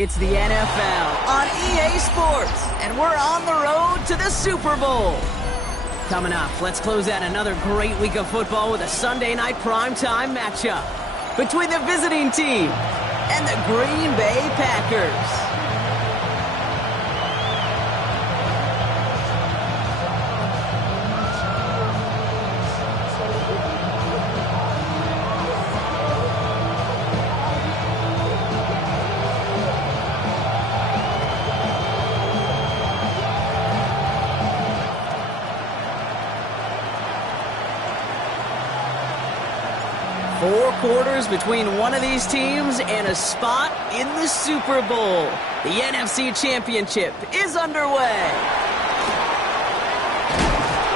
It's the NFL on EA Sports, and we're on the road to the Super Bowl. Coming up, let's close out another great week of football with a Sunday night primetime matchup between the visiting team and the Green Bay Packers. 4 quarters between one of these teams and a spot in the Super Bowl. The NFC Championship is underway.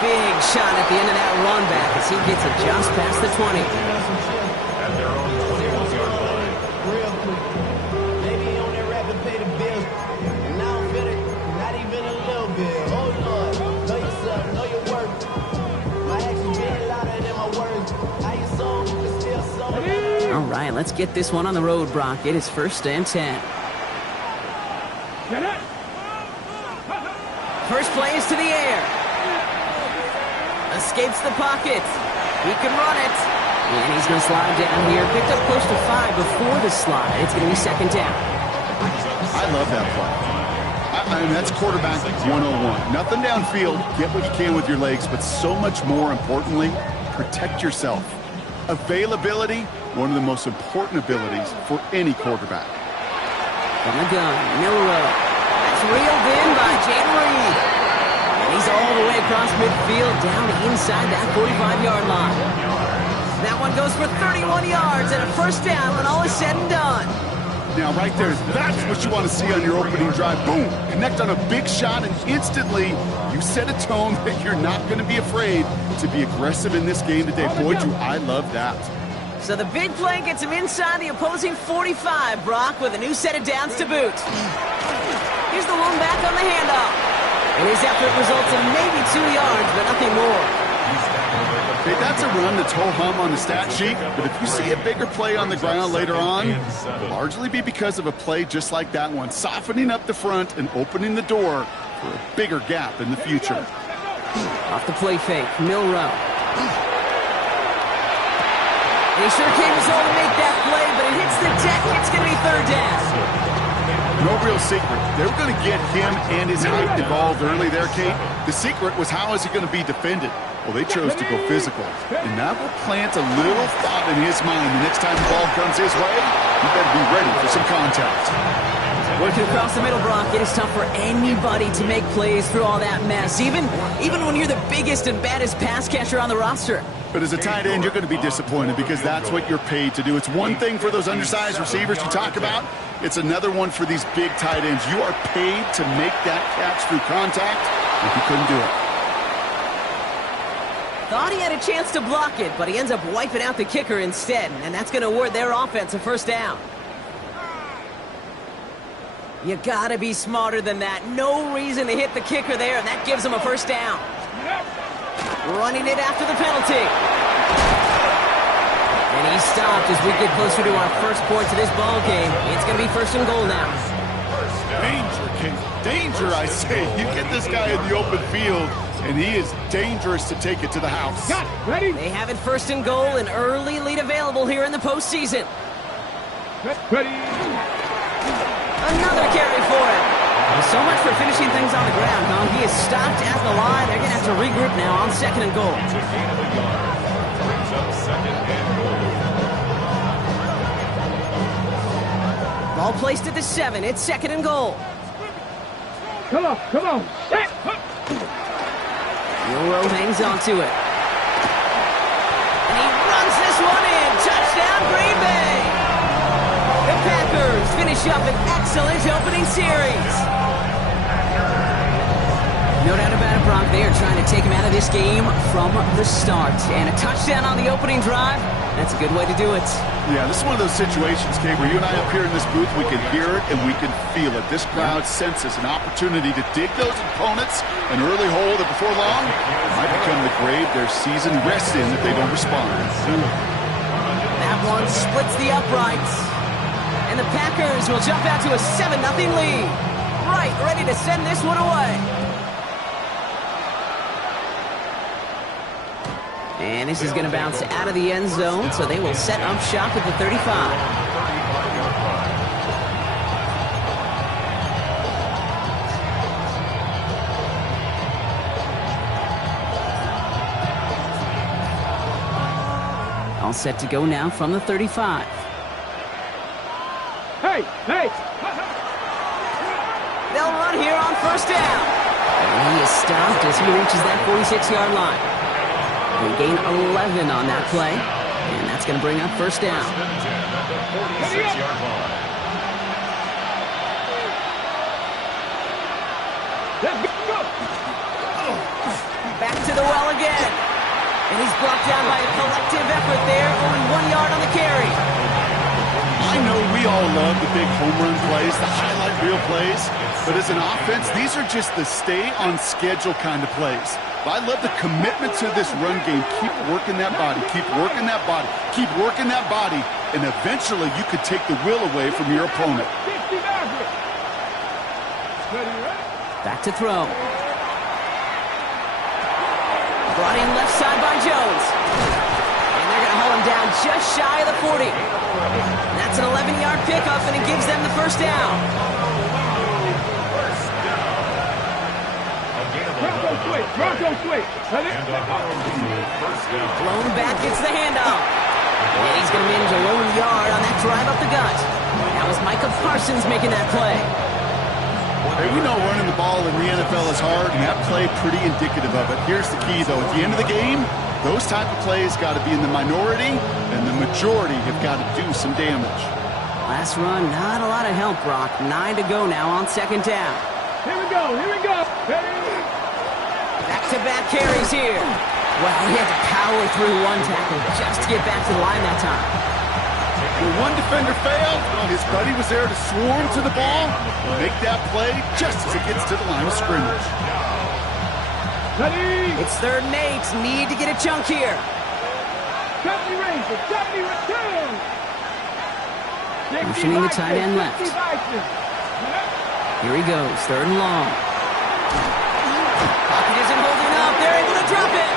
Big shot at the end of that run back as he gets it just past the 20. At their own 21-yard line. Real quick. Maybe on that rapid pay the bills. And now I'm feeling not even a little bit. Oh Lord, know yourself, know your worth. My actions being louder than my words. How you sold, you can still sold. All right, let's get this one on the road, Brock. It is 1st and 10. First play is to the air. Escapes the pocket. He can run it. And he's going to slide down here. Picked up close to 5 before the slide. It's going to be 2nd down. I love that play. I mean, that's quarterback 101. Nothing downfield. Get what you can with your legs, but so much more importantly, protect yourself. Availability, one of the most important abilities for any quarterback. From the gun, Milrow. That's reeled in by Jayden Reed. And he's all the way across midfield down inside that 45-yard line. That one goes for 31 yards and a 1st down when all is said and done. Now, right there, that's what you want to see on your opening drive. Boom! Connect on a big shot, and instantly you set a tone that you're not going to be afraid to be aggressive in this game today. Boy, do I love that. So the big play gets him inside the opposing 45, Brock, with a new set of downs to boot. Here's the one back on the handoff. And his effort results in maybe 2 yards, but nothing more. Okay, that's a run that's ho-hum on the stat sheet, but if you see a bigger play on the ground later on, it'll largely be because of a play just like that one, softening up the front and opening the door for a bigger gap in the future. Off the play fake, Milrow. He sure came his own to make that play, but it hits the deck. It's going to be 3rd down. No real secret. They were going to get him and his height involved early there, Kate. The secret was how is he going to be defended? Well, they chose to go physical, and that will plant a little thought in his mind. The next time the ball comes his way, he better be ready for some contact. Working across the middle, Brock, it is tough for anybody to make plays through all that mess, even when you're the biggest and baddest pass catcher on the roster. But as a tight end, you're going to be disappointed because that's what you're paid to do. It's one thing for those undersized receivers you talk about. It's another one for these big tight ends. You are paid to make that catch through contact, and he couldn't do it. Thought he had a chance to block it, but he ends up wiping out the kicker instead, and that's going to award their offense a 1st down. You got to be smarter than that. No reason to hit the kicker there, and that gives him a 1st down. Running it after the penalty. And he's stopped as we get closer to our first points of this ball game. It's going to be 1st and goal now. Danger, King. Danger, I say. You get this guy in the open field, and he is dangerous to take it to the house. Ready? They have it 1st and goal, an early lead available here in the postseason. Ready. Another carry for him. So much for finishing things on the ground, huh? He is stopped at the line. They're going to have to regroup now on 2nd and goal. Brings up 2nd and goal. Ball placed at the 7. It's 2nd and goal. Come on. Milrow hangs on to it. And he runs this one in. Touchdown, Green Bay. The Packers finish up an excellent opening series. No doubt about it, Brock. They are trying to take him out of this game from the start. And a touchdown on the opening drive, that's a good way to do it. Yeah, this is one of those situations, Kate, where you and I up here in this booth, we can hear it and we can feel it. This crowd senses an opportunity to dig those opponents an early hole that before long might become the grave their season rests in if they don't respond. That one splits the uprights. And the Packers will jump out to a 7-0 lead. Right, ready to send this one away. And this is going to bounce out of the end zone, so they will set up shop at the 35. All set to go now from the 35. Hey! They'll run here on first down. And he is stopped as he reaches that 46-yard line. They gain 11 on that play, and that's going to bring up first down. 46-yard line. Let's go! Back to the well again. And he's brought down by a collective effort there, only 1 yard on the carry. I know we all love the big home run plays, the highlight reel plays, but as an offense, these are just the stay-on-schedule kind of plays. But I love the commitment to this run game. Keep working that body, keep working that body, keep working that body, and eventually you could take the will away from your opponent. Back to throw. Brought in left side by Jones. And they're going to haul him down just shy of the 40. And that's an 11-yard pickup, and it gives them the first down. Bronco switch. Blown back gets the handoff. And he's going to manage a lone yard on that drive up the gut. That was Micah Parsons making that play. Hey, we know running the ball in the NFL is hard, and that play pretty indicative of it. Here's the key, though. At the end of the game, those type of plays got to be in the minority, and the majority have got to do some damage. Last run, not a lot of help, Brock. 9 to go now on second down. Here we go. Back-to-back carries here. Well, he had to power through one tackle just to get back to the line that time. When one defender failed, well, his buddy was there to swarm to the ball and make that play just as it gets to the line of scrimmage. Ready? It's 3rd and 8. Need to get a chunk here. Company Ranger. Motioning the tight end left. Here he goes. 3rd and long. Pocket isn't holding up. They're able to drop it.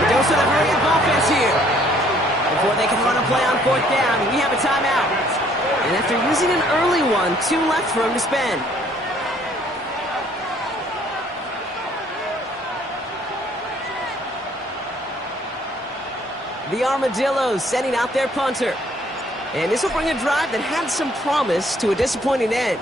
A dose of the hurry-up offense here. Before they can run a play on 4th down, we have a timeout. And after using an early one, 2 left for him to spend. The Armadillos sending out their punter. And this will bring a drive that had some promise to a disappointing end.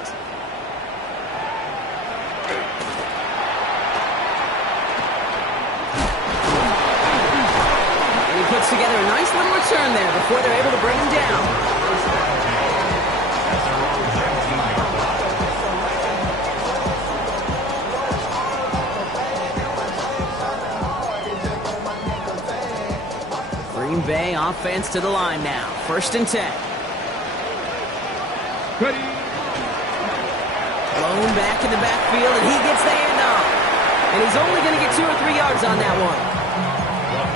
And he puts together a nice little return there before they're able to bring him down. Green Bay offense to the line now. 1st and 10. Ready? Blown back in the backfield, and he gets the handoff. And he's only going to get 2 or 3 yards on that one.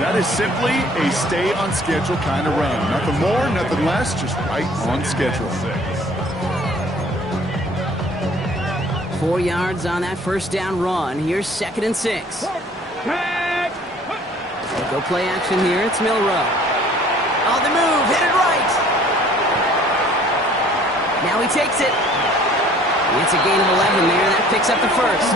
That is simply a stay-on-schedule kind of run. Nothing more, nothing less, just right on schedule. 4 yards on that 1st down run. Here's 2nd and 6. Go play action here. It's Milroe. On the move, hit it right. Now he takes it. It's a gain of 11 there. That picks up the 1st.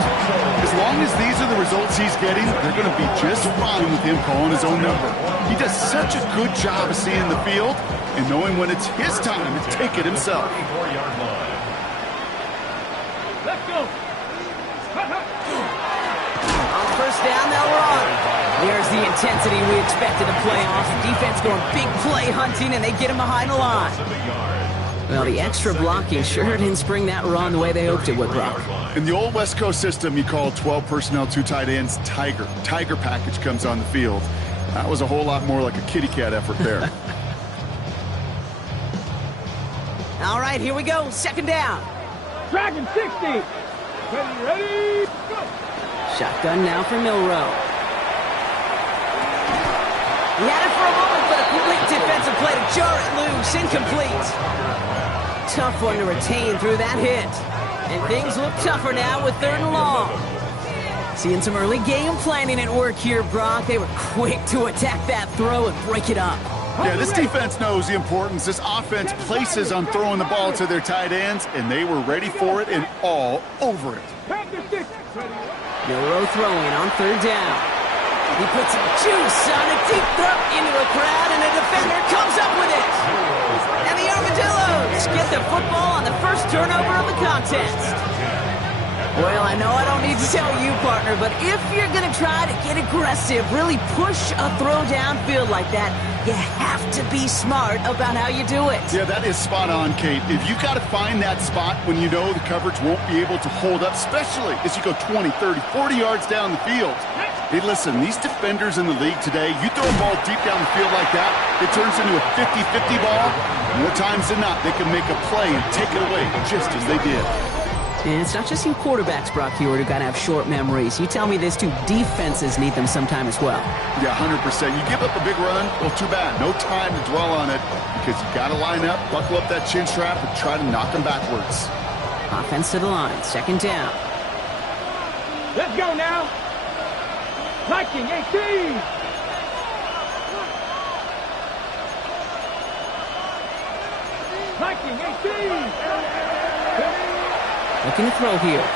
As long as these are the results he's getting, they're going to be just fine with him calling his own number. He does such a good job of seeing the field and knowing when it's his time to take it himself. Let's go. On 1st down, they'll run. There's the intensity we expected to play off. Defense going big play hunting, and they get him behind the line. Well, the extra blocking sure didn't spring that run the way they hoped it would, Brock. In the old West Coast system, you call 12 personnel, 2 tight ends, Tiger. Tiger package comes on the field. That was a whole lot more like a kitty cat effort there. All right, here we go. 2nd down. Dragon 60. Ready, go. Shotgun now for Milroe. He had it for a moment, but What a great defensive play to jar it loose. Incomplete. Tough one to retain through that hit. And things look tougher now with 3rd and long. Seeing some early game planning at work here, Brock. They were quick to attack that throw and break it up. Yeah, this defense knows the importance this offense places on throwing the ball to their tight ends, and they were ready for it and all over it. Milroe throwing on 3rd down. He puts some juice on a deep throw into a crowd, and a defender comes up with it. And the Armadillos get the football on the first turnover of the contest. Well, I know I don't need to tell you, partner, but if you're going to try to get aggressive, really push a throw downfield like that, you have to be smart about how you do it. Yeah, that is spot on, Kate. If you got to find that spot when you know the coverage won't be able to hold up, especially as you go 20, 30, 40 yards down the field. Hey, listen, these defenders in the league today, you throw a ball deep down the field like that, it turns into a 50-50 ball. More times than not, they can make a play and take it away just as they did. And it's not just you quarterbacks, Brock Huard, who got to have short memories. You tell me this too, defenses need them sometime as well. Yeah, 100%. You give up a big run, well, too bad. No time to dwell on it because you got to line up, buckle up that chin strap, and try to knock them backwards. Offense to the line, 2nd down. Let's go now. Viking 18. Viking 18. Looking to throw here.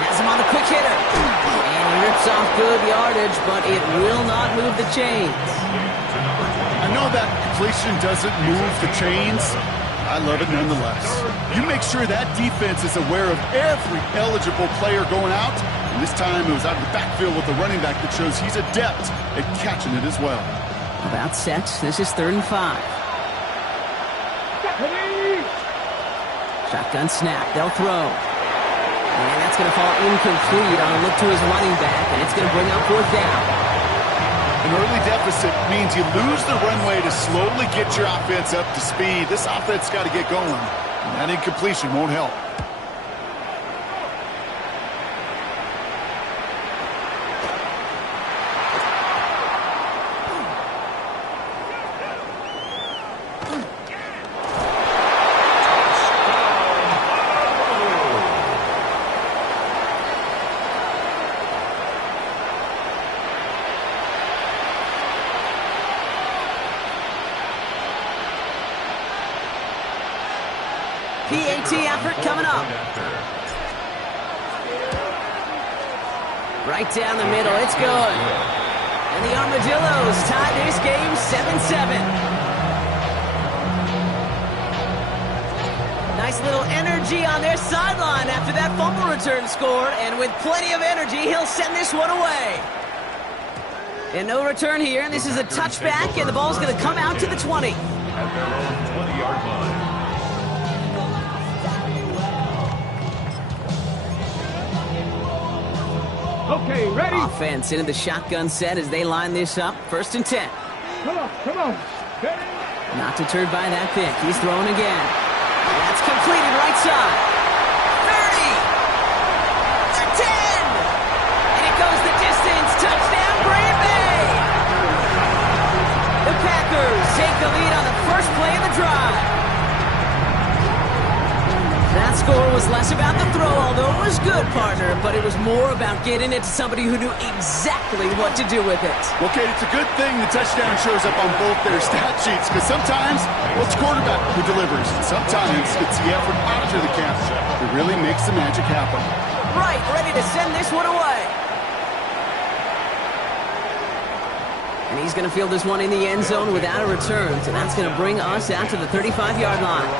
Has him on a quick hitter. And he rips off good yardage, but it will not move the chains. I know that completion doesn't move the chains. I love it nonetheless. You make sure that defense is aware of every eligible player going out. And this time it was out of the backfield with the running back that shows he's adept at catching it as well. About set. This is 3rd and 5. Shotgun snap. They'll throw. And that's going to fall incomplete on a look to his running back, and it's going to bring up 4th down. An early deficit means you lose the runway to slowly get your offense up to speed. This offense got to get going, and that incompletion won't help. PAT effort coming up. Right down the middle, it's good. And the Armadillos tie this game 7-7. Nice little energy on their sideline after that fumble return scored, and with plenty of energy, he'll send this one away. And no return here, and this is a touchback, and the ball's going to come out to the 20. At their own 20-yard line. Okay, ready? Offense into the shotgun set as they line this up. 1st and 10. Come on. Ready? Not deterred by that pick. He's throwing again. That's completed right side. 30. To 10. And it goes the distance. Touchdown, Green Bay. The Packers take the lead on the first play of the drive. That score was less about the throw, although it was good, partner, but it was more about getting it to somebody who knew exactly what to do with it. Well, Kate, it's a good thing the touchdown shows up on both their stat sheets, because sometimes, well, it's quarterback who delivers, and sometimes it's the effort after the catch that really makes the magic happen. Right, ready to send this one away. And he's going to field this one in the end zone without a return, so that's going to bring us out to the 35-yard line.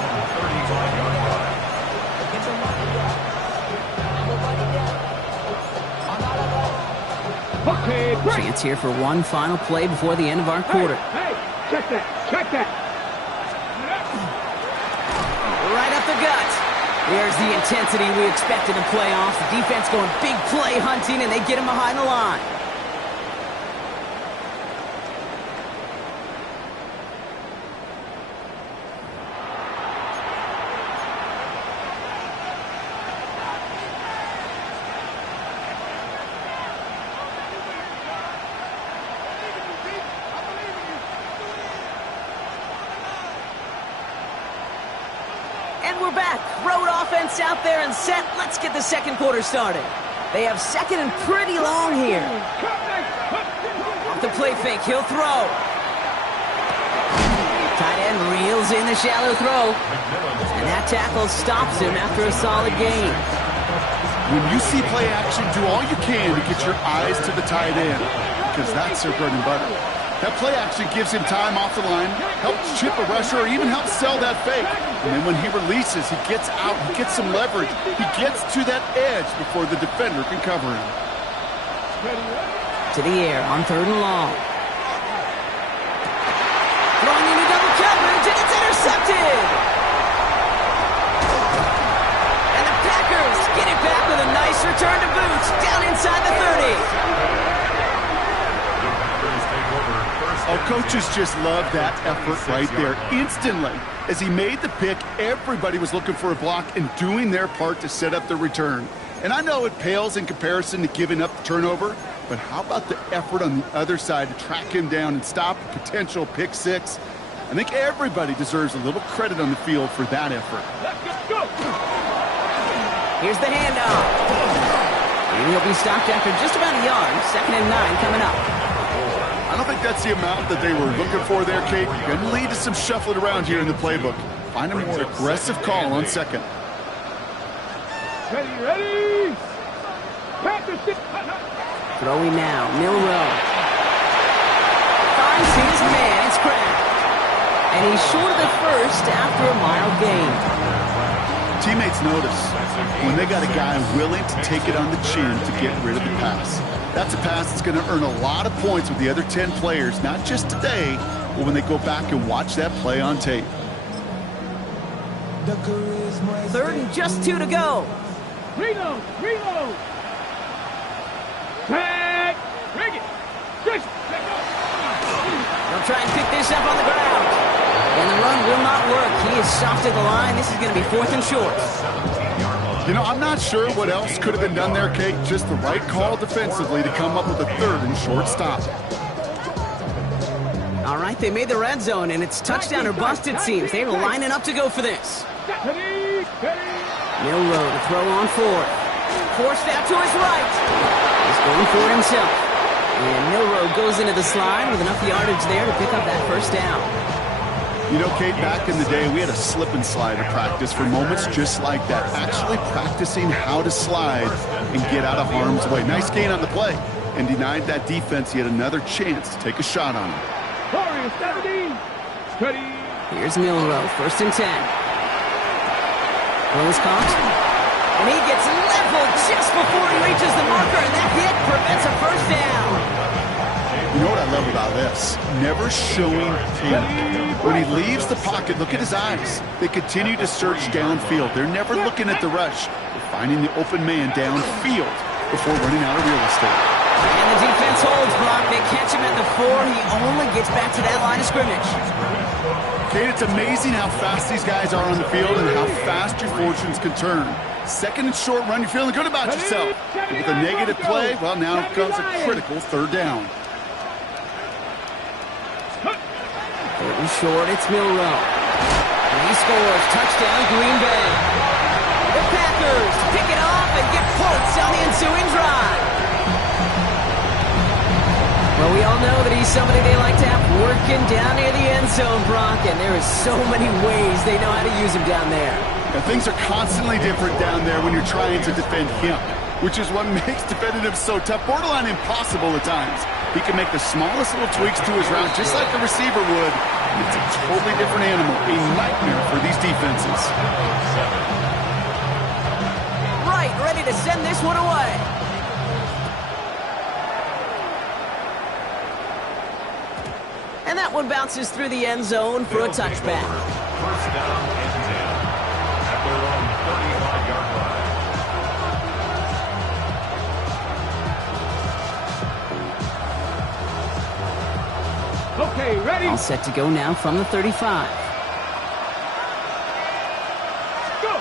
Okay, break. Chance here for one final play before the end of our quarter. Hey, check that. Right up the gut. There's the intensity we expected in playoffs. The defense going big play hunting, and they get him behind the line. And we're back. Road offense out there and set. Let's get the second quarter started. They have second and pretty long here. Off the play fake, he'll throw. Tight end reels in the shallow throw. And that tackle stops him after a solid gain. When you see play action, do all you can to get your eyes to the tight end, because that's their bread and butter. That play action gives him time off the line, helps chip a rusher, or even helps sell that fake. And then when he releases, he gets out, he gets some leverage. He gets to that edge before the defender can cover him. To the air on 3rd and long. Throwing into double coverage, and it's intercepted! And the Packers get it back with a nice return to boot, down inside the 30. Oh, coaches just love that effort right there. Instantly, as he made the pick, everybody was looking for a block and doing their part to set up the return. And I know it pales in comparison to giving up the turnover, but how about the effort on the other side to track him down and stop a potential pick six? I think everybody deserves a little credit on the field for that effort. Here's the handoff. And he'll be stopped after just about a yard. 2nd and 9 coming up. I don't think that's the amount that they were looking for there, Kate. Going to lead to some shuffling around here in the playbook. Find a more aggressive call on second. Ready? Throwing now, Milroe. Finds his man, it's cracked. And he's short of the first after a mild gain. Teammates notice when they got a guy willing to take it on the chin to get rid of the pass. That's a pass that's going to earn a lot of points with the other 10 players, not just today, but when they go back and watch that play on tape. 3rd and just 2 to go. Reload! Tag! Bring it! They'll try and pick this up on the ground. And the run will not work. He is soft at the line. This is going to be 4th and short. You know, I'm not sure what else could have been done there, Kate. Just the right call defensively to come up with a 3rd and short stop. All right, they made the red zone, and it's touchdown or bust, it seems. They were lining up to go for this. Milroe to throw on 4th. Forced out to his right. He's going for it himself. And Milroe goes into the slide with enough yardage there to pick up that 1st down. You know, Kate, back in the day, we had a slip and slide at practice for moments just like that. Actually practicing how to slide and get out of harm's way. Nice gain on the play. And denied that defense yet another chance to take a shot on him. Here's Milroe, 1st and 10. Throws caught. And he gets leveled just before he reaches the marker, and that hit prevents a 1st down. You know what I love about this? Never showing panic. When he leaves the pocket, look at his eyes. They continue to search downfield. They're never looking at the rush. They're finding the open man downfield before running out of real estate. And the defense holds, Brock. They catch him at the 4. He only gets back to that line of scrimmage. Kate, it's amazing how fast these guys are on the field and how fast your fortunes can turn. 2nd and short run, you're feeling good about yourself. But with a negative play, well, now comes a critical 3rd down. 3rd and short, it's Milroe. And he scores. Touchdown, Green Bay. The Packers pick it off and get points on the ensuing drive. Well, we all know that he's somebody they like to have working down near the end zone, Brock, and there is so many ways they know how to use him down there. Now, things are constantly different down there when you're trying to defend him, which is what makes defending him so tough, borderline impossible at times. He can make the smallest little tweaks to his route, just like a receiver would. It's a totally different animal, a nightmare for these defenses. Right, ready to send this one away. And that one bounces through the end zone for a touchback. 1st down and 10 at their own 35-yard line. Okay, ready? All set to go now from the 35. Go!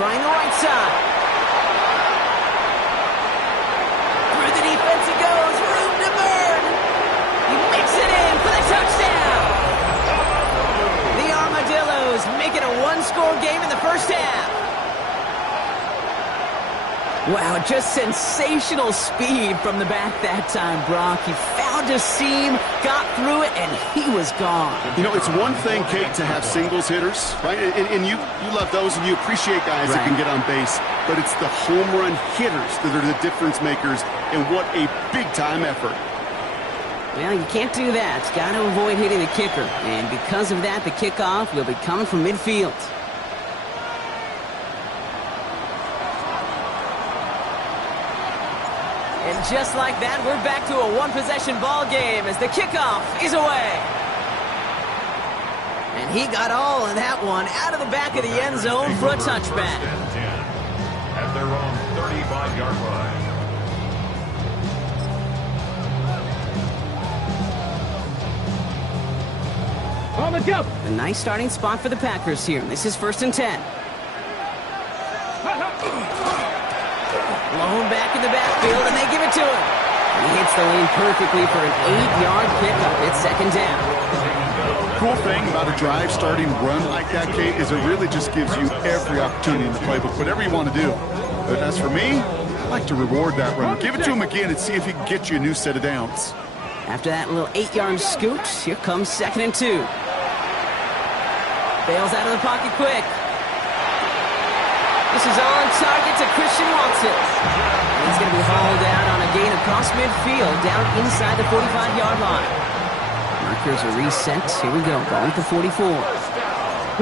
Trying the right side. Through the defense he goes. Room to burn. He makes it in for the touchdown. The Armadillos make it a one-score game in the first half. Wow, just sensational speed from the back that time, Brock. He found a seam, got through it, and he was gone. You know, it's one thing, Kate, to have singles hitters, right? And you love those, and you appreciate guys that can get on base. But it's the home run hitters that are the difference makers, and what a big-time effort. Well, you can't do that. Got to avoid hitting the kicker. And because of that, the kickoff will be coming from midfield. And just like that, we're back to a one-possession ball game as the kickoff is away. And he got all of that one out of the back of the end zone for a touchback. At their own 35-yard line. On the jump. A nice starting spot for the Packers here. This is 1st and 10. Blown back in the backfield, and they give it to him. He hits the lane perfectly for an 8-yard pickup. It's 2nd down. Cool thing about a drive starting run like that, Kate, is it really just gives you every opportunity in the playbook, whatever you want to do. But as for me, I like to reward that run. Give it to him again and see if he can get you a new set of downs. After that little 8-yard scoot, here comes 2nd and 2. Bails out of the pocket quick. This is on target to Christian Watson. And he's going to be hauled out on a gain across midfield, down inside the 45-yard line. Markers are reset. Here we go. Ball at the 44.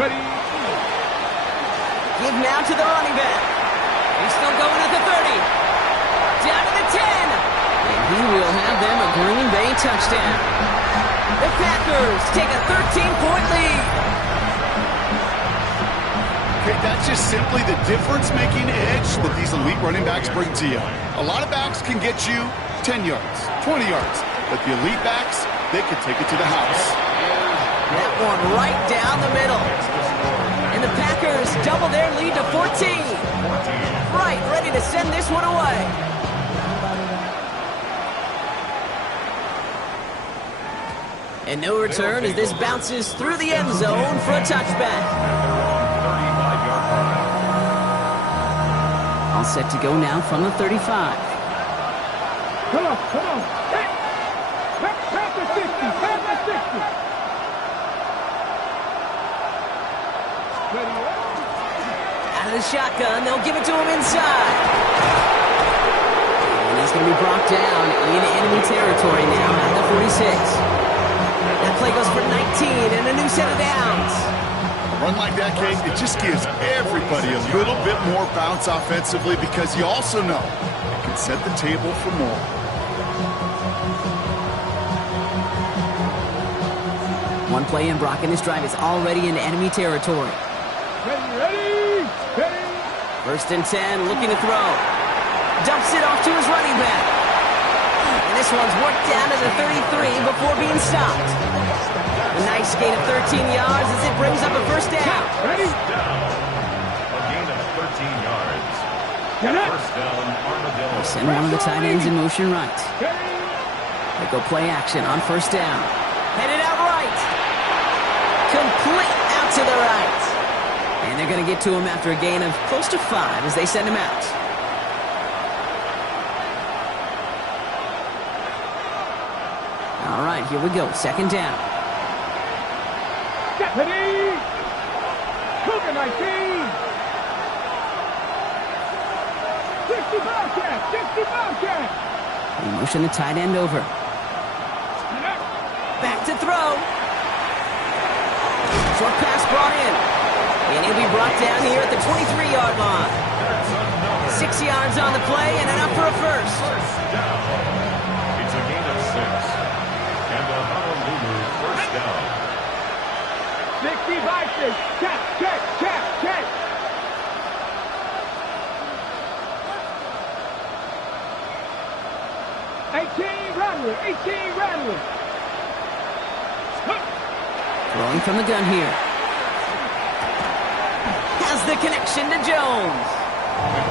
Ready. Give now to the running back. He's still going at the 30. Down to the 10. And he will have them a Green Bay touchdown. The Packers take a 13-point lead. That's just simply the difference-making edge that these elite running backs bring to you. A lot of backs can get you 10 yards, 20 yards, but the elite backs, they can take it to the house. That one right down the middle. And the Packers double their lead to 14. Right, ready to send this one away. And no return as this bounces through the end zone for a touchback. All set to go now from the 35. Come on. Hey. Pass the 60. Pass the 60. Ready. Out of the shotgun, they'll give it to him inside. And he's going to be brought down in enemy territory now at the 46. That play goes for 19 and a new set of downs. Run like that, Kate, it just gives everybody a little bit more bounce offensively because you also know it can set the table for more. One play in, Brock, and this drive is already in enemy territory. Ready. 1st and 10, looking to throw. Dumps it off to his running back. And this one's worked down to the 33 before being stopped. A nice gain of 13 yards as it brings up a 1st down. Ready. A gain of 13 yards. Get up. 1st down, Armadillo. Send one of the tight ends in motion right. They go play action on 1st down. Headed out right. Complete out to the right. And they're going to get to him after a gain of close to 5 as they send him out. All right, here we go. 2nd down. Ready. Cougar 19. 60 Bobcat. 60 Bobcat. They motion the tight end over. Back to throw. Short pass brought in. And he'll be brought down here at the 23-yard line. 6 yards on the play and enough for a 1st. First down. It's a gain of 6. And a Honolulu 1st down. 60 Vikings. Check. 18 Rattler. Throwing from the gun here. Has the connection to Jones.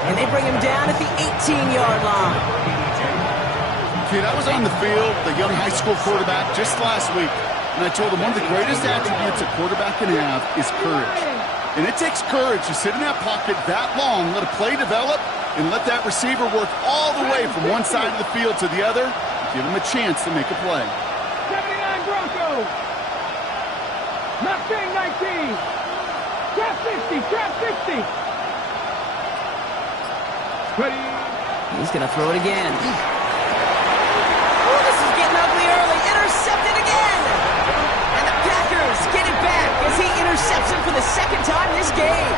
And they bring him down at the 18-yard line. Kid, I was on the field, the young high school quarterback, just last week, and I told him one of the greatest attributes a quarterback can have is courage. And it takes courage to sit in that pocket that long, let a play develop, and let that receiver work all the way from one side of the field to the other, and give him a chance to make a play. 79 Broncos. Mustang 19. Trap 60, trap 60. Ready. He's going to throw it again. Oh, this is getting ugly early. Intercepted again. And the Packers get it back as he intercepts him for the second time this game.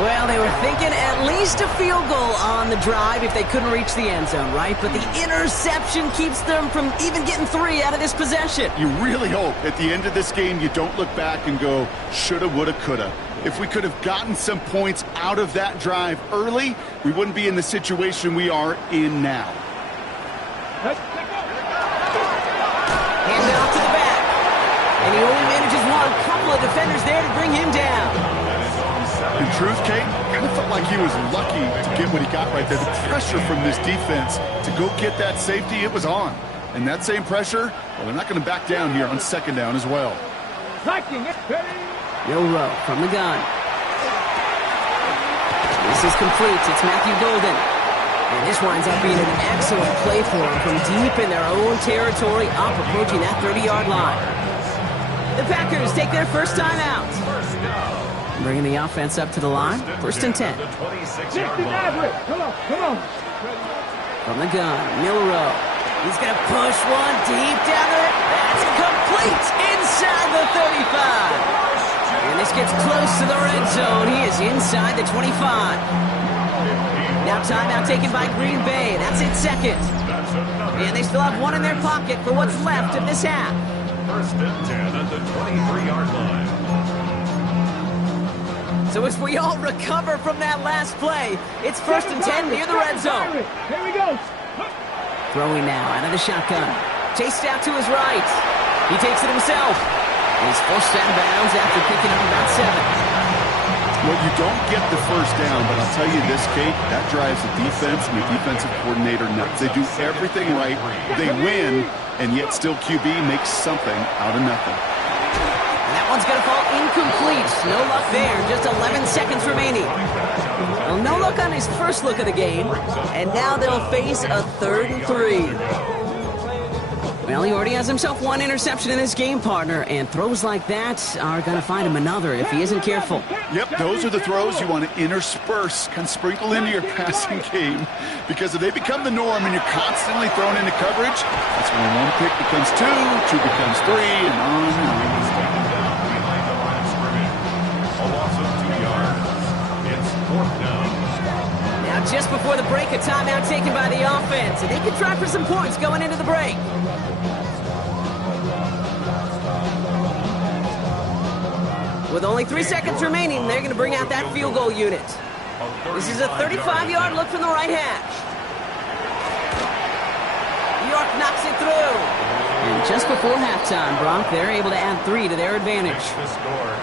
Well, they were thinking at least a field goal on the drive if they couldn't reach the end zone, right? But the interception keeps them from even getting 3 out of this possession. You really hope at the end of this game you don't look back and go, shoulda, woulda, coulda. If we could have gotten some points out of that drive early, we wouldn't be in the situation we are in now. Hand it off to the back. And he only manages one. Couple of defenders there to bring him down. In truth, Kate, kind of felt like he was lucky to get what he got right there. The pressure from this defense to go get that safety, it was on. And that same pressure, well, they're not going to back down here on second down as well. Milroe from the gun. This is complete. It's Matthew Golden. And this winds up being an excellent play for him from deep in their own territory, up approaching that 30-yard line. The Packers take their first time out. Bringing the offense up to the line. First and 10. Come on, come on. From the gun, Milroe. He's going to push one deep down there. That's complete inside the 35. And this gets close to the red zone. He is inside the 25. Now timeout taken by Green Bay. That's it, second. And they still have one in their pocket for what's left of this half. First and 10 at the 23-yard line. So as we all recover from that last play, it's first and 10 near the red zone. Here we go. Throwing now out of the shotgun. Chased out to his right. He takes it himself. And he's forced out of bounds after picking up about 7. Well, you don't get the first down, but I'll tell you this, Kate, that drives the defense and the defensive coordinator nuts. They do everything right. They win, and yet still QB makes something out of nothing. That one's going to fall incomplete. No luck there. Just 11 seconds remaining. Well, no luck on his first look of the game. And now they'll face a 3rd and 3. Well, he already has himself one interception in this game, partner. And throws like that are going to find him another if he isn't careful. Yep, those are the throws you want to intersperse, kind of sprinkle into your passing game. Because if they become the norm and you're constantly thrown into coverage, that's when one pick becomes 2, 2 becomes 3, and on and on. Now, just before the break, a timeout taken by the offense. And they can try for some points going into the break. With only 3 seconds remaining, they're going to bring out that field goal unit. This is a 35-yard look from the right hash. York knocks it through. And just before halftime, Bronk, they're able to add 3 to their advantage.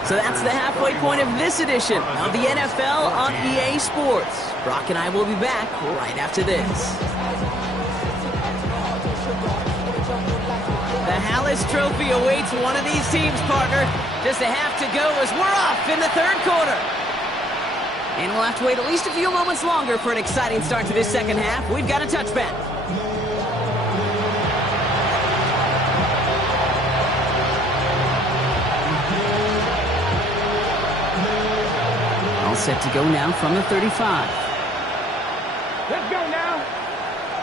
So that's the halfway point of this edition of the NFL on EA Sports. Brock and I will be back right after this. The Hallis Trophy awaits one of these teams, partner. Just a half to go as we're off in the 3rd quarter. And we'll have to wait at least a few moments longer for an exciting start to this second half. We've got a touchback. All set to go now from the 35. Let's go now.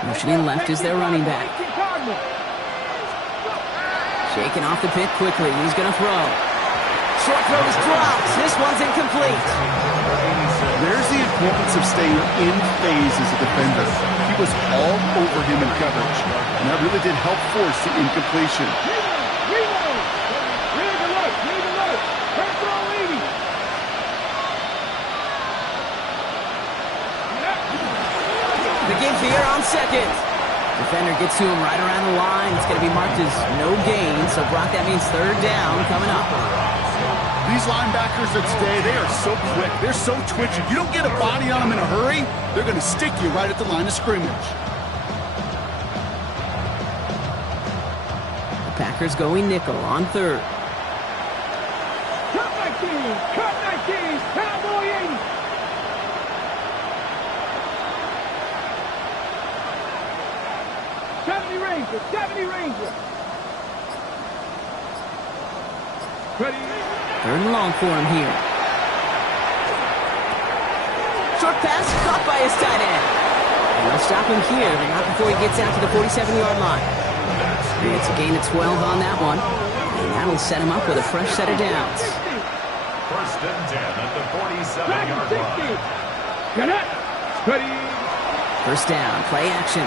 Motioning left is their running back. Shaking off the pick quickly. He's going to throw. Short throw is dropped. This one's incomplete. There's the importance of staying in phase as a defender. He was all over him in coverage, and that really did help force the incompletion. The give's here on second. Defender gets to him right around the line. It's going to be marked as no gain. So, Brock, that means 3rd down coming up. These linebackers of today, they are so quick. They're so twitchy. You don't get a body on them in a hurry, they're going to stick you right at the line of scrimmage. The Packers going nickel on 3rd. Cut 19. Cowboy 80. Ranger. 70 Ranger. Ready. Third and long for him here. Short pass caught by his tight end. And they'll stop him here, but not before he gets out to the 47-yard line. And it's a gain of 12 on that one. And that'll set him up with a fresh set of downs. First and 10 at the 47-yard line. Get it. Ready. First down, play action.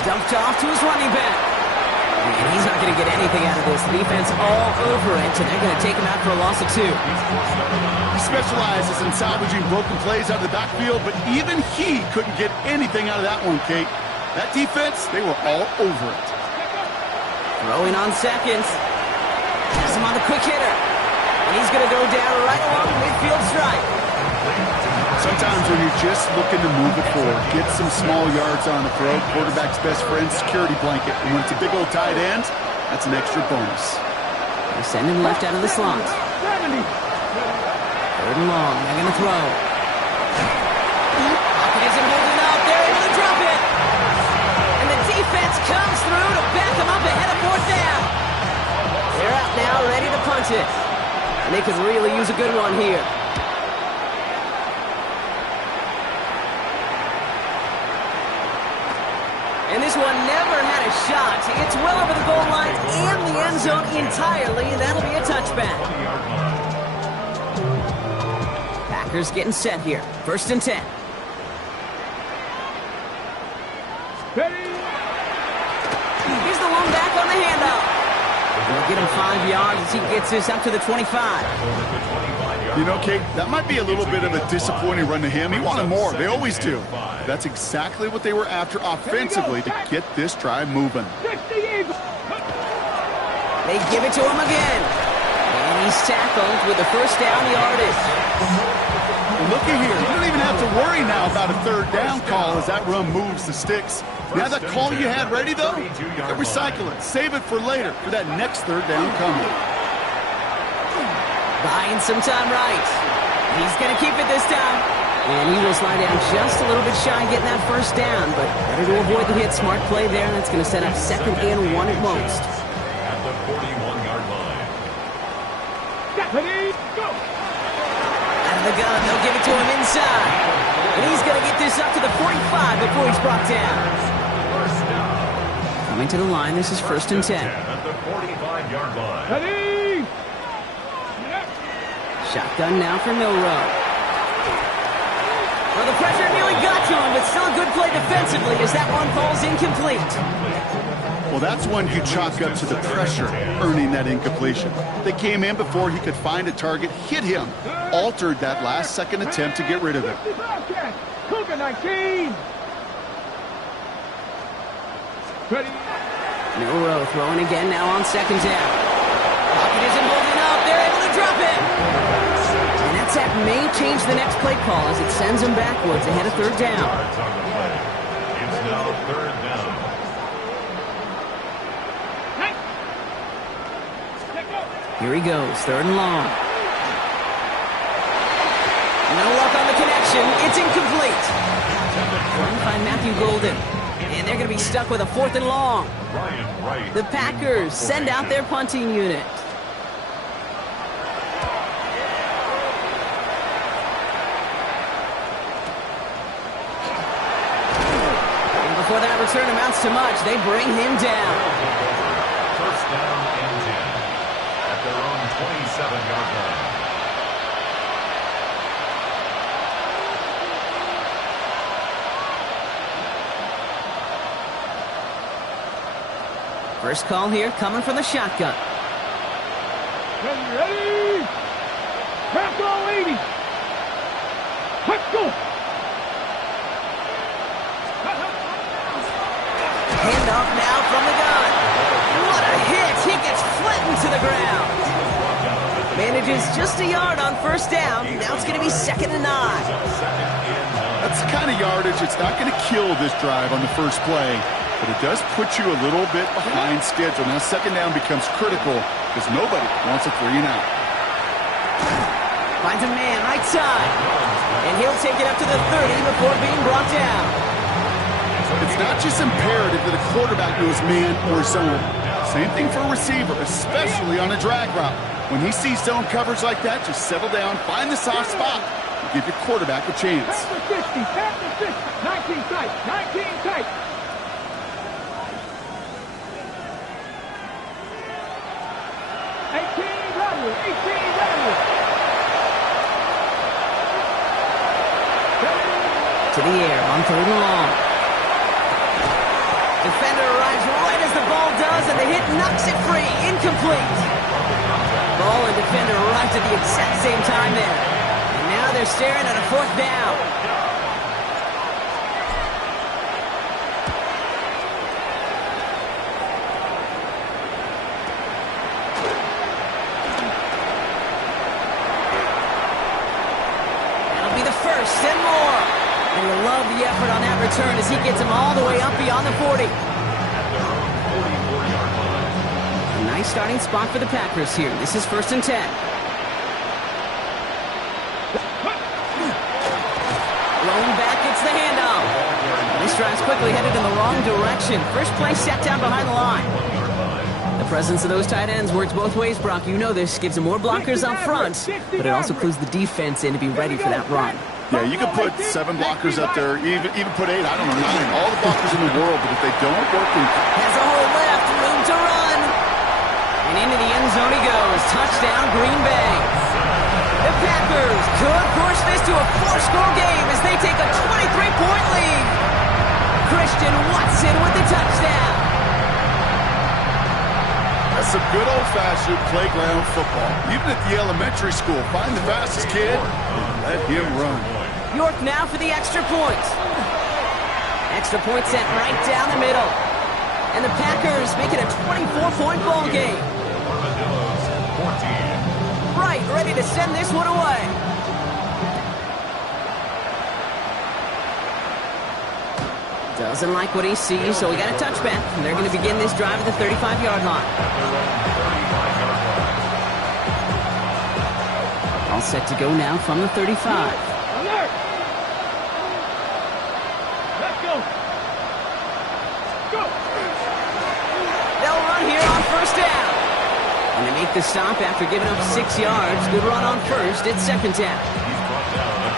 Dumped off to his running back. And he's not going to get anything out of this. The defense all over it, and they're going to take him out for a loss of 2. He specializes in salvaging broken plays out of the backfield, but even he couldn't get anything out of that one, Kate. That defense, they were all over it. Throwing on seconds. Has him on the quick hitter. And he's going to go down right along the midfield stripe. Sometimes when you're just looking to move it forward, get some small yards on the throw, quarterback's best friend, security blanket. And when it's a big old tight end, that's an extra bonus. They send him left out of the slot. 70. Third and long. They're going to throw. Pocket isn't holding up. They're able to drop it. And the defense comes through to back them up ahead of fourth down. They're out now, ready to punt it. And they could really use a good one here. And this one never had a shot. It's well over the goal line and the end zone entirely. That'll be a touchback. Packers getting set here. First and 10. Ready. Here's the lone back on the handoff. They'll get him 5 yards as he gets this up to the 25. You know, Kate, that might be a little bit of a disappointing run to him. He wanted more. They always do. That's exactly what they were after offensively to get this drive moving. 60 Eagles. They give it to him again. And he's tackled with the first down yardage. Looky here. You don't even have to worry now about a third down call as that run moves the sticks. Now that call you had ready, though, recycle it. Save it for later for that next third down coming. Buying some time right. He's going to keep it this time. And he will slide down just a little bit shy getting that first down. But better to avoid the hit. Smart play there. That's going to set up 2nd and 1 at most. At the 41-yard line. Ready. Go. Out of the gun. They'll give it to him inside. And he's going to get this up to the 45 before he's brought down. First down. Coming to the line. This is first and 10. At the 45-yard line. Ready. Shotgun now for Milroe. Well, the pressure nearly got to him, but still a good play defensively as that one falls incomplete. Well, that's one you chalk up to the pressure, earning that incompletion. They came in before he could find a target, hit him, altered that last-second attempt to get rid of it. Cougar 19. Ready. Milroe throwing again now on 2nd down. Pocket isn't holding up. They're able to drop it. And that sack may change the next play call as it sends them backwards ahead of third down. It's now third down. Here he goes, 3rd and long. No luck on the connection. It's incomplete. Trying to find Matthew Golden. And they're going to be stuck with a 4th and long. Ryan Wright. The Packers send out their punting unit. And before that return amounts to much, they bring him down. First down and 10 at their own 27-yard line. First call here coming from the shotgun. Ready. Paco 80. Let's go. Handoff now from the gun. What a hit. He gets flattened to the ground. Manages just a yard on first down. Now it's going to be 2nd and 9. That's the kind of yardage it's not going to kill this drive on the first play, but it does put you a little bit behind schedule. Now 2nd down becomes critical because nobody wants a 3 and out. Finds a man right side. And he'll take it up to the 30 before being brought down. It's not just imperative that a quarterback knows man or zone. Same thing for a receiver, especially on a drag route. When he sees zone coverage like that, just settle down, find the soft spot, and give your quarterback a chance. Pass to 60, pass to 60. 19 tight, 19 tight. To the air on 3rd and long. Defender arrives right as the ball does, and the hit knocks it free. Incomplete. Ball and defender arrived at the exact same time there. And now they're staring at a 4th down. That'll be the first and more. And you'll love the effort on that return as he gets him all the way up beyond the 40. A nice starting spot for the Packers here. This is 1st and 10. Rolling back, it's the handoff. This drive's quickly headed in the wrong direction. First play set down behind the line. The presence of those tight ends works both ways, Brock. You know this. Gives them more blockers up front, but it also clues the defense in to be ready for that run. Yeah, you can put 7 blockers up there, even put 8, I don't know, 9, all the blockers in the world, but if they don't work in... Has a hole left, room to run. And into the end zone he goes. Touchdown, Green Bay. The Packers could push this to a 4-score game as they take a 23-point lead. Christian Watson with the touchdown. That's some good old-fashioned playground football. Even at the elementary school, find the fastest kid and let him run. York now for the extra point. Extra point sent right down the middle. And the Packers make it a 24-point ball game. Right, ready to send this one away. Doesn't like what he sees, so we got a touchback. And they're going to begin this drive at the 35-yard line. All set to go now from the 35. Alert! Let's go. Go. They'll run here on 1st down. And they make the stop after giving up 6 yards. Good run on 1st. It's 2nd down.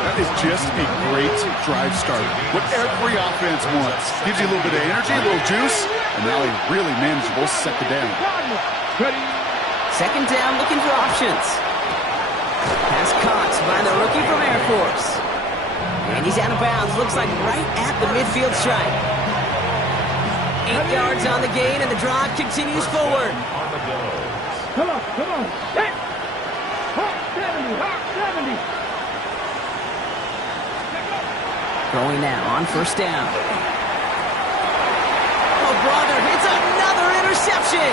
That is just a great drive starter. What every offense wants. Gives you a little bit of energy, a little juice, and now a really manageable 2nd down. Ready. 2nd down, looking for options. Pass caught by the rookie from Air Force. And he's out of bounds. Looks like right at the midfield stripe. 8 yards on the gain, and the drive continues forward. Come on, come on. Hey. Hot 70, hot 70. Throwing now on 1st down. Oh, brother, it's another interception.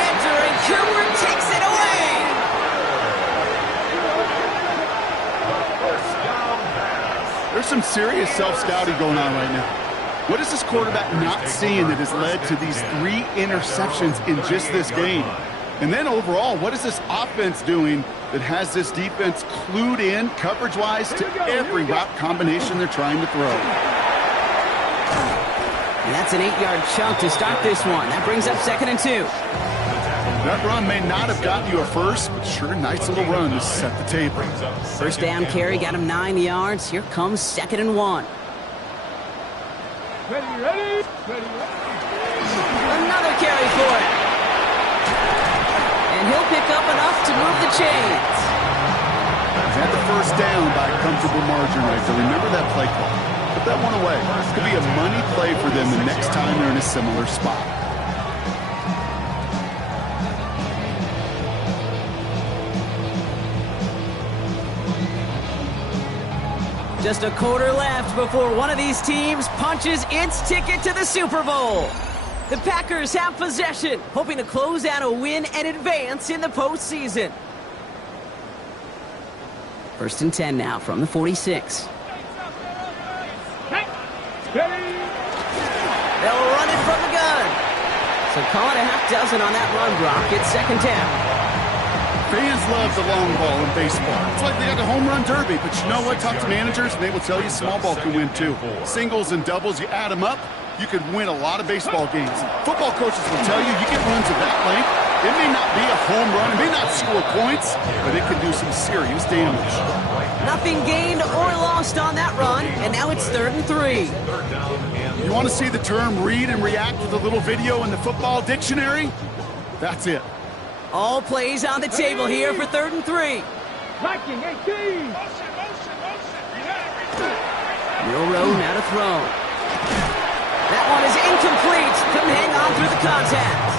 Entering Cooper takes it away. There's some serious self-scouting going on right now. What is this quarterback not seeing that has led to these 3 interceptions in just this game? And then overall, what is this offense doing that has this defense clued in coverage-wise to every route combination they're trying to throw? And that's an 8-yard chunk to start this one. That brings up 2nd and 2. That run may not have gotten you a first, but sure, nice little run to set the table. 1st down carry got him 9 yards. Here comes 2nd and 1. Ready, ready, ready, ready. Another carry for it. And he'll pick up enough to move the chains. He's at the 1st down by a comfortable margin right there. Remember that play call. Put that one away. This could be a money play for them the next time they're in a similar spot. Just a quarter left before one of these teams punches its ticket to the Super Bowl. The Packers have possession, hoping to close out a win and advance in the postseason. 1st and 10 now from the 46. Ready. They'll run it from the gun. So call it a half dozen on that run, Brock. It's second down. Fans love the long ball in baseball. It's like they got a home run derby, but you know what? Talk to managers, and they will tell you small ball can win too. Singles and doubles, you add them up, you could win a lot of baseball games. Football coaches will tell you, you get runs of that length, it may not be a home run, it may not score points, but it can do some serious damage. Nothing gained or lost on that run, and now it's 3rd and 3. You want to see the term read and react with a little video in the football dictionary? That's it. All plays on the table here for 3rd and 3. Viking 18. Milroe now to throw. That one is incomplete. Couldn't hang on through the contact.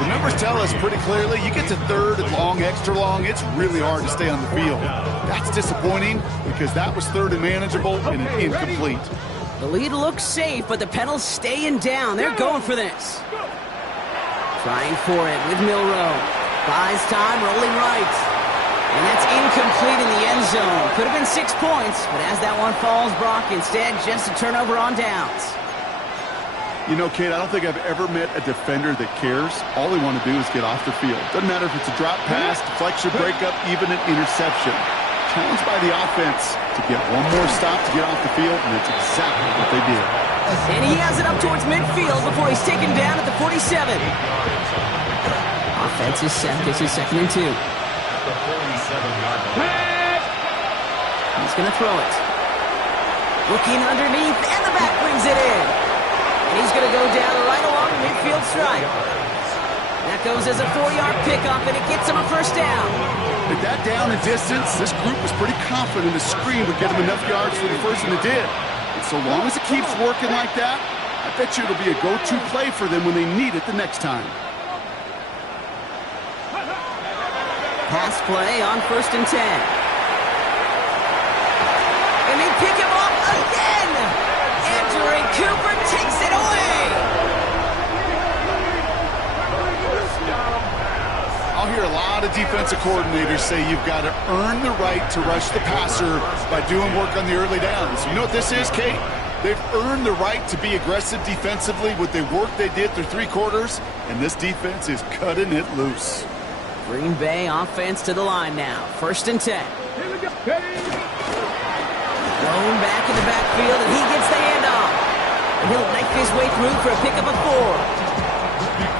The numbers tell us pretty clearly, you get to 3rd and long, extra long, it's really hard to stay on the field. That's disappointing because that was 3rd and manageable and an incomplete. The lead looks safe, but the Penals staying down. They're going for this. Trying for it with Milroe. Buys time, rolling right. And that's incomplete in the end zone. Could have been 6 points, but as that one falls, Brock, instead just a turnover on downs. You know, Kate, I don't think I've ever met a defender that cares. All they want to do is get off the field. Doesn't matter if it's a drop pass, deflection, breakup, even an interception. Challenged by the offense to get one more stop to get off the field, and that's exactly what they did. And he has it up towards midfield before he's taken down at the 47. Offense is set. This is 2nd and 2. He's going to throw it. Looking underneath, and the back brings it in. And he's going to go down right along the midfield stripe. That goes as a 4-yard pickup, and it gets him a first down. At that down and distance, this group was pretty confident the screen would get him enough yards for the first, and it did. And so long as it keeps working like that, I bet you it'll be a go-to play for them when they need it the next time. Pass play on 1st and 10. And they pick him up again. Andrew Cooper takes it away. I'll hear a lot of defensive coordinators say you've got to earn the right to rush the passer by doing work on the early downs. You know what this is, Kate? They've earned the right to be aggressive defensively with the work they did through 3 quarters, and this defense is cutting it loose. Green Bay offense to the line now. 1st and 10. Here we go. Thrown back in the backfield, and he gets the handoff. And he'll knife his way through for a pickup of 4.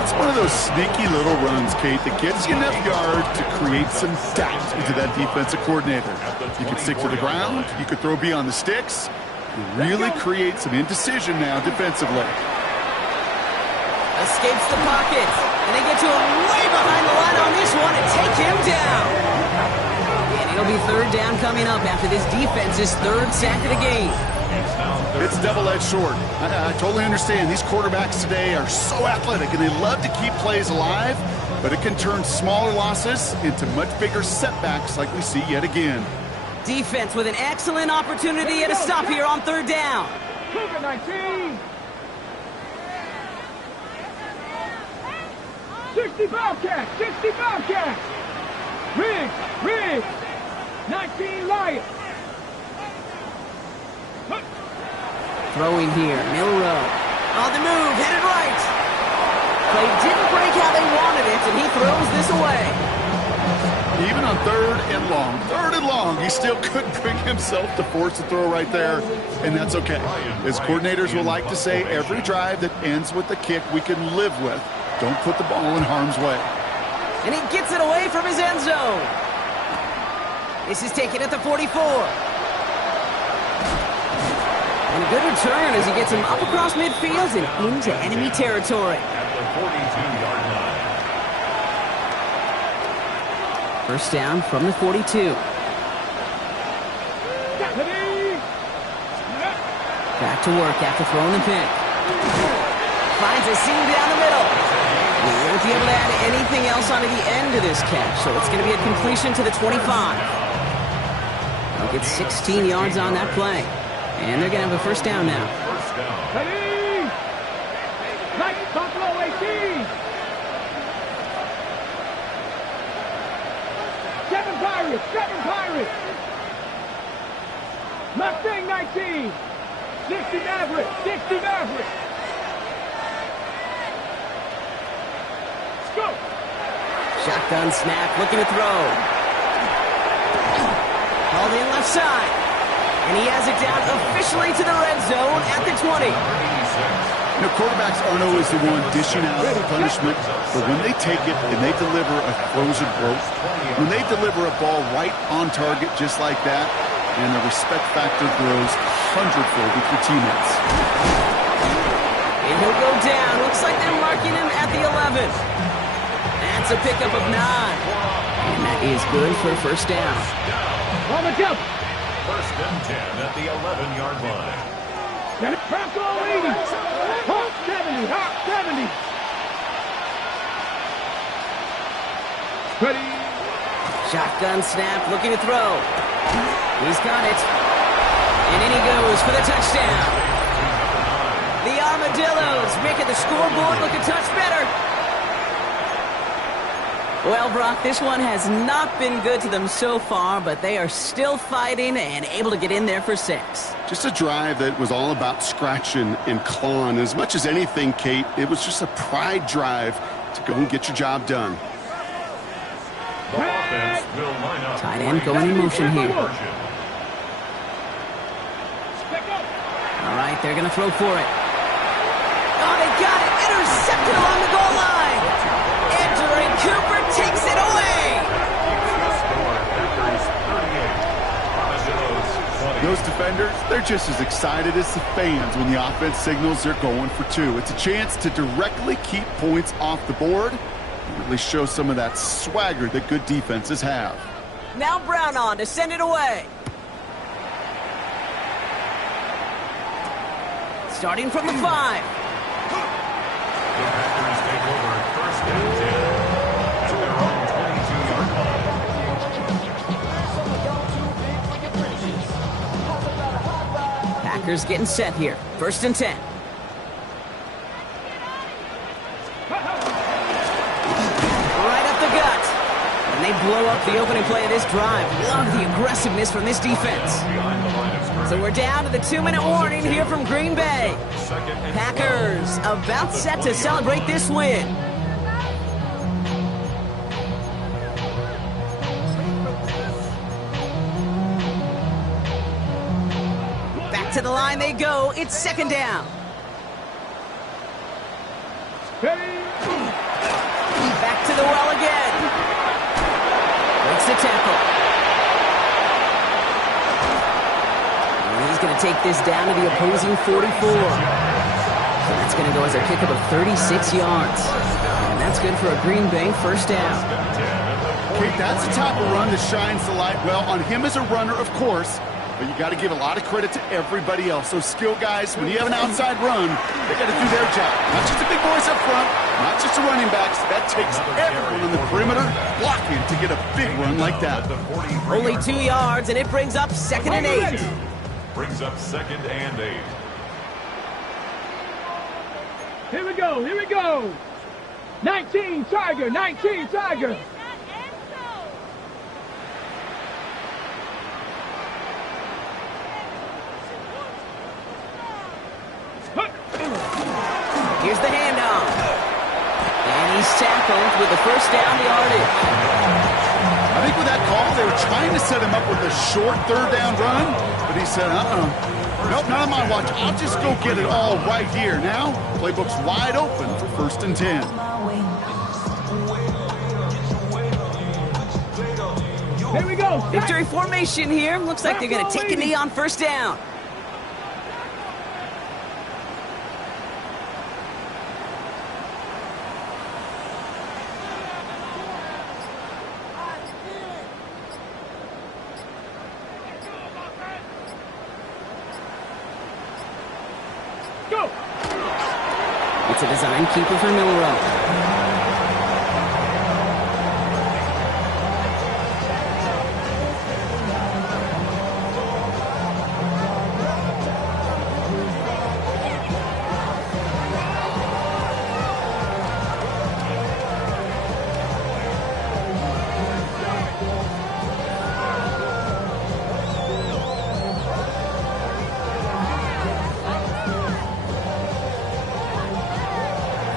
It's one of those sneaky little runs, Kate, that gets you enough yards to create some doubt into that defensive coordinator. You can stick to the ground, you could throw beyond the sticks, and really create some indecision now defensively. Escapes the pocket, and they get to him way behind the line on this one and take him down. And it'll be 3rd down coming up after this defense's 3rd sack of the game. It's double-edged sword. I totally understand. These quarterbacks today are so athletic, and they love to keep plays alive, but it can turn smaller losses into much bigger setbacks like we see yet again. Defense with an excellent opportunity at a stop here on 3rd down. Cougar 19. 60 Bobcats. 60 Bobcats. Riggs. 19 Lions. Throwing here, Milroe. On the move, headed right. Play didn't break how they wanted it, and he throws this away. Even on 3rd and long, he still couldn't bring himself to force the throw right there, and that's okay. As coordinators will like to say, every drive that ends with a kick we can live with. Don't put the ball in harm's way. And he gets it away from his end zone. This is taken at the 44. And a good return as he gets him up across midfield and into enemy territory. At the 42-yard line. First down from the 42. Back to work after throwing the pick. Finds a seam down the middle. He won't be able to add anything else onto the end of this catch, so it's going to be a completion to the 25. He'll get 16 yards on that play. And they're going to have a first down now. First down. Ready? Right, Buffalo 18. 7 Pirates. Mustang 19. 60 Mavericks. Shotgun snap, looking to throw. Called in left side. And he has it down officially to the red zone at the 20. You know, quarterbacks aren't always the one dishing out punishment, but when they take it and they deliver a frozen rope, when they deliver a ball right on target just like that, and the respect factor grows hundredfold with your teammates. And he'll go down. Looks like they're marking him at the 11. That's a pickup of 9. And that is good for a first down. On the jump. First and 10 at the 11-yard line. Get it back on 80. Hot 70. Hot 70. Ready. Shotgun snap, looking to throw. He's got it. And in he goes for the touchdown. The Armadillos making the scoreboard look a touch better. Well, Brock, this one has not been good to them so far, but they are still fighting and able to get in there for 6. Just a drive that was all about scratching and clawing. As much as anything, Kate, it was just a pride drive to go and get your job done. The offense will line up. Tight end going in motion here. All right, they're going to throw for it. Oh, they got it. Intercepted along the goal line. Edgerrin Cooper takes it away. Those defenders, they're just as excited as the fans when the offense signals they're going for 2. It's a chance to directly keep points off the board and really show some of that swagger that good defenses have. Now Brown on to send it away. Starting from the 5. The Packers take over first and 10 at their own 22-yard line. Packers getting set here. First and 10. Right up the gut. And they blow up the opening play of this drive. Love the aggressiveness from this defense. Behind the line of scrimmage. So we're down to the 2-minute warning here from Green Bay. Second and Packers about set to celebrate this win. Back to the line they go. It's second down. Back to the well again. Makes the tackle. And he's going to take this down to the opposing 44. So that's going to go as a kickup of 36 yards. And that's good for a Green Bay first down. Kate, that's the type of run that shines the light well on him as a runner, of course, but you got to give a lot of credit to everybody else. Those skill guys, when you have an outside run, they got to do their job. Not just the big boys up front, not just the running backs. That takes everyone on the perimeter blocking to get a big run like that. Only 2 yards, and it brings up second and 8. Brings up second and 8. Here we go. Here we go. 19 Tiger. 19 Tiger. Here's the handoff. And he's tackled with the first down yardage. I think with that call, they were trying to set him up with a short third down run, but he said, nope, not on my watch. I'll just go get it all right here. Now, playbook's wide open for first and 10. Here we go. Victory formation here. Looks like they're going to take a knee on first down. Go. It's a design keeper for Milrow.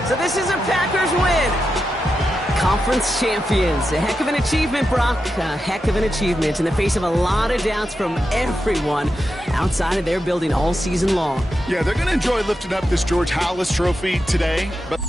So this is a Packers win. conference champions. A heck of an achievement, Brock. A heck of an achievement in the face of a lot of doubts from everyone outside of their building all season long. Yeah, they're going to enjoy lifting up this George Halas trophy today, but